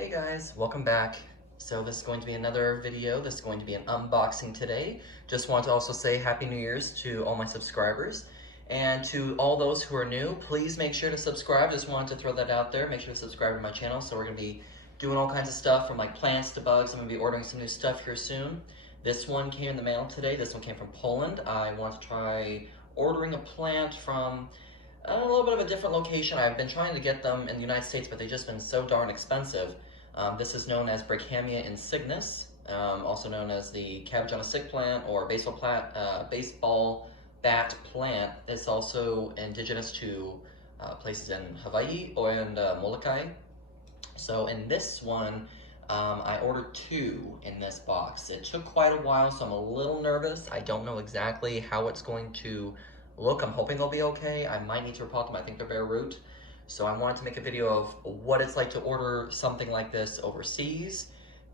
Hey guys, welcome back. So this is going to be another video. This is going to be an unboxing today. Just want to also say Happy New Year's to all my subscribers. And to all those who are new, please make sure to subscribe. Just wanted to throw that out there. Make sure to subscribe to my channel. So we're going to be doing all kinds of stuff from like plants to bugs. I'm going to be ordering some new stuff here soon. This one came in the mail today. This one came from Poland. I want to try ordering a plant from a little bit of a different location. I've been trying to get them in the United States, but they've just been so darn expensive. This is known as Brighamia insignis, also known as the cabbage on a stick plant or baseball bat plant. It's also indigenous to places in Hawaii and Molokai. So in this one, I ordered 2 in this box. It took quite a while, so I'm a little nervous. I don't know exactly how it's going to look. I'm hoping they'll be okay. I might need to repot them. I think they're bare root. So I wanted to make a video of what it's like to order something like this overseas.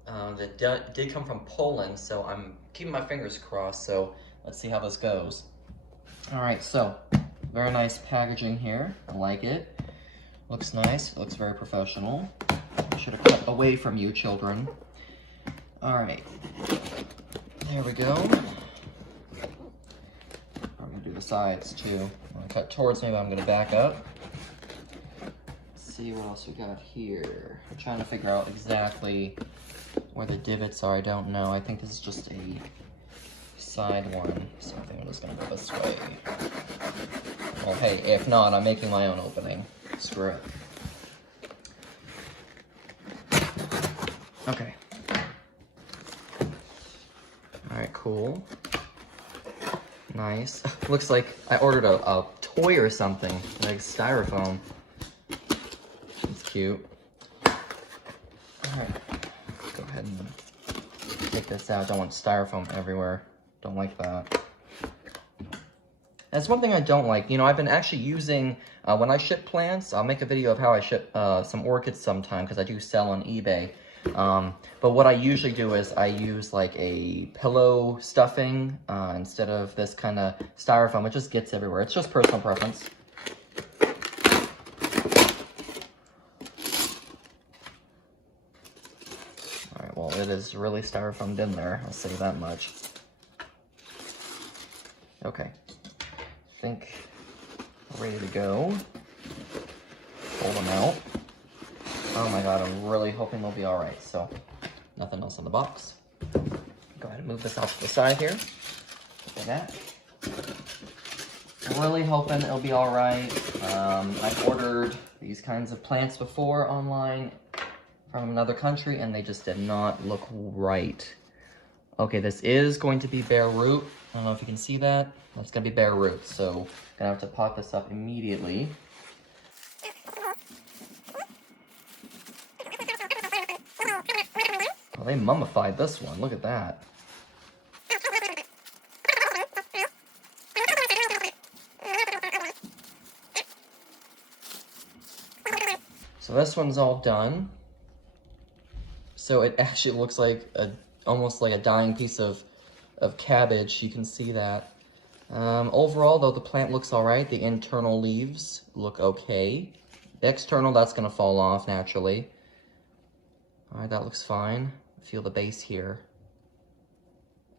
That did come from Poland, so I'm keeping my fingers crossed. So let's see how this goes. All right, so very nice packaging here. I like it. Looks nice. It looks very professional. I should have cut away from you, children. All right, there we go. I'm gonna do the sides too. I'm gonna cut towards me, but I'm gonna back up. See what else we got here. I'm trying to figure out exactly where the divots are. I don't know. I think this is just a side one. So I think I'm just gonna go this way. Well, hey, if not, I'm making my own opening. Screw it. Okay. All right, cool. Nice. Looks like I ordered a toy or something, like styrofoam. It's cute. Alright, go ahead and take this out. Don't want styrofoam everywhere. Don't like that. That's one thing I don't like. You know, I've been actually using, when I ship plants, I'll make a video of how I ship some orchids sometime, because I do sell on eBay. But what I usually do is I use like a pillow stuffing instead of this kind of styrofoam. It just gets everywhere. It's just personal preference. Alright, well, it is really styrofoamed in there. I'll say that much. Okay. I think we're ready to go. Pull them out. Oh my god, I'm really hoping they'll be alright. So, nothing else in the box. Go ahead and move this out to the side here. Look at that. I'm really hoping it'll be alright. I've ordered these kinds of plants before online from another country, and they just did not look right. Okay, this is going to be bare root. I don't know if you can see that. That's going to be bare root, so I'm going to have to pot this up immediately. Oh, they mummified this one. Look at that. So this one's all done. So it actually looks like almost like a dying piece of cabbage. You can see that. Overall, though, the plant looks all right. The internal leaves look okay. The external, that's going to fall off naturally. All right, that looks fine. Feel the base here.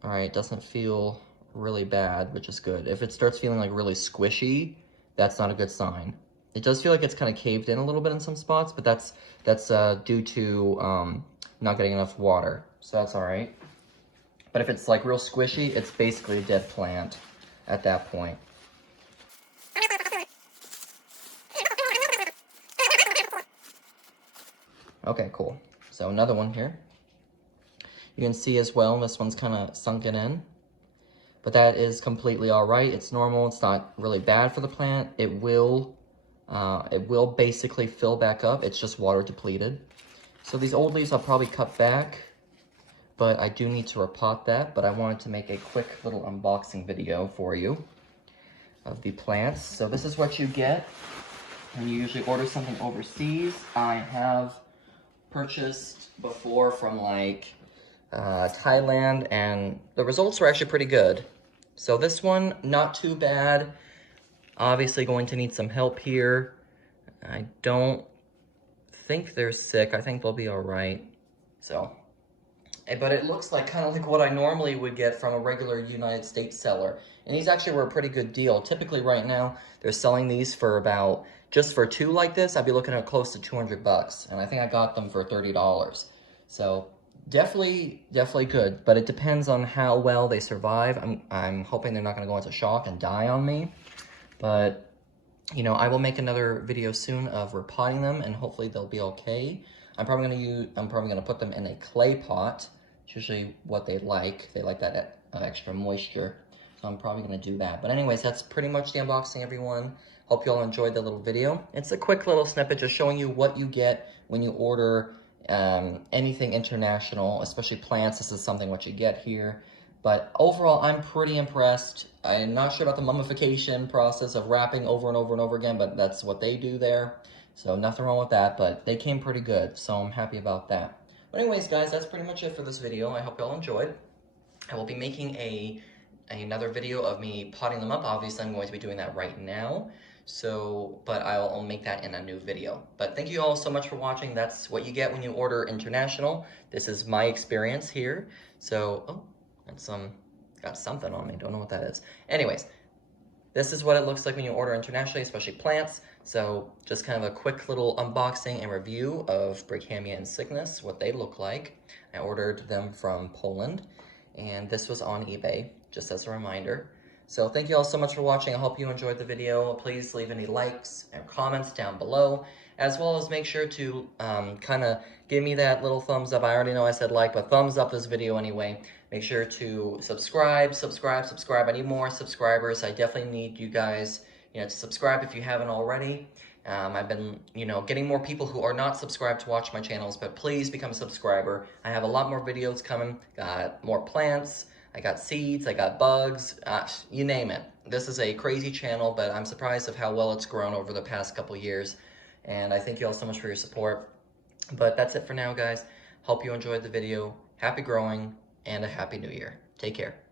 All right, doesn't feel really bad, which is good. If it starts feeling like really squishy, that's not a good sign. It does feel like it's kind of caved in a little bit in some spots, but that's due to not getting enough water, so that's all right. But if it's like real squishy, it's basically a dead plant at that point. Okay, cool. So another one here. You can see as well, this one's kind of sunken in, but that is completely all right. It's normal. It's not really bad for the plant. It will basically fill back up. It's just water depleted. So these old leaves I'll probably cut back, but I do need to repot that. But I wanted to make a quick little unboxing video for you of the plants. So this is what you get when you usually order something overseas. I have purchased before from like Thailand, and the results were actually pretty good. So this one, not too bad. Obviously going to need some help here. I don't think they're sick. I think they'll be all right. So, but it looks like kind of like what I normally would get from a regular United States seller. And these actually were a pretty good deal. Typically right now, they're selling these for about, just for two like this, I'd be looking at close to 200 bucks. And I think I got them for $30. So definitely good, but it depends on how well they survive. I'm hoping they're not gonna go into shock and die on me. But, you know, I will make another video soon of repotting them and hopefully they'll be okay. I'm probably gonna put them in a clay pot. It's usually what they like. They like that extra moisture. So I'm probably gonna do that. But anyways, that's pretty much the unboxing, everyone. Hope you all enjoyed the little video. It's a quick little snippet just showing you what you get when you order anything international, especially plants. This is something what you get here. But overall, I'm pretty impressed. I'm not sure about the mummification process of wrapping over and over and over again, but that's what they do there. So nothing wrong with that, but they came pretty good, so I'm happy about that. But anyways, guys, that's pretty much it for this video. I hope you all enjoyed. I will be making another video of me potting them up. Obviously, I'm going to be doing that right now. So, but I'll make that in a new video. But thank you all so much for watching. That's what you get when you order international. This is my experience here. So, oh, that's got something on me. Don't know what that is. Anyways, this is what it looks like when you order internationally, especially plants. So just kind of a quick little unboxing and review of Brighamia insignis, what they look like. I ordered them from Poland, and this was on eBay, just as a reminder. So thank you all so much for watching. I hope you enjoyed the video. Please leave any likes and comments down below, as well as make sure to kind of give me that little thumbs up. I already know I said like, but thumbs up this video anyway. Make sure to subscribe. I need more subscribers. I definitely need you guys, to subscribe if you haven't already. I've been, getting more people who are not subscribed to watch my channels, but please become a subscriber. I have a lot more videos coming. Got more plants. I got seeds, I got bugs, you name it. This is a crazy channel, but I'm surprised of how well it's grown over the past couple years. And I thank you all so much for your support. But that's it for now, guys. Hope you enjoyed the video. Happy growing and a happy new year. Take care.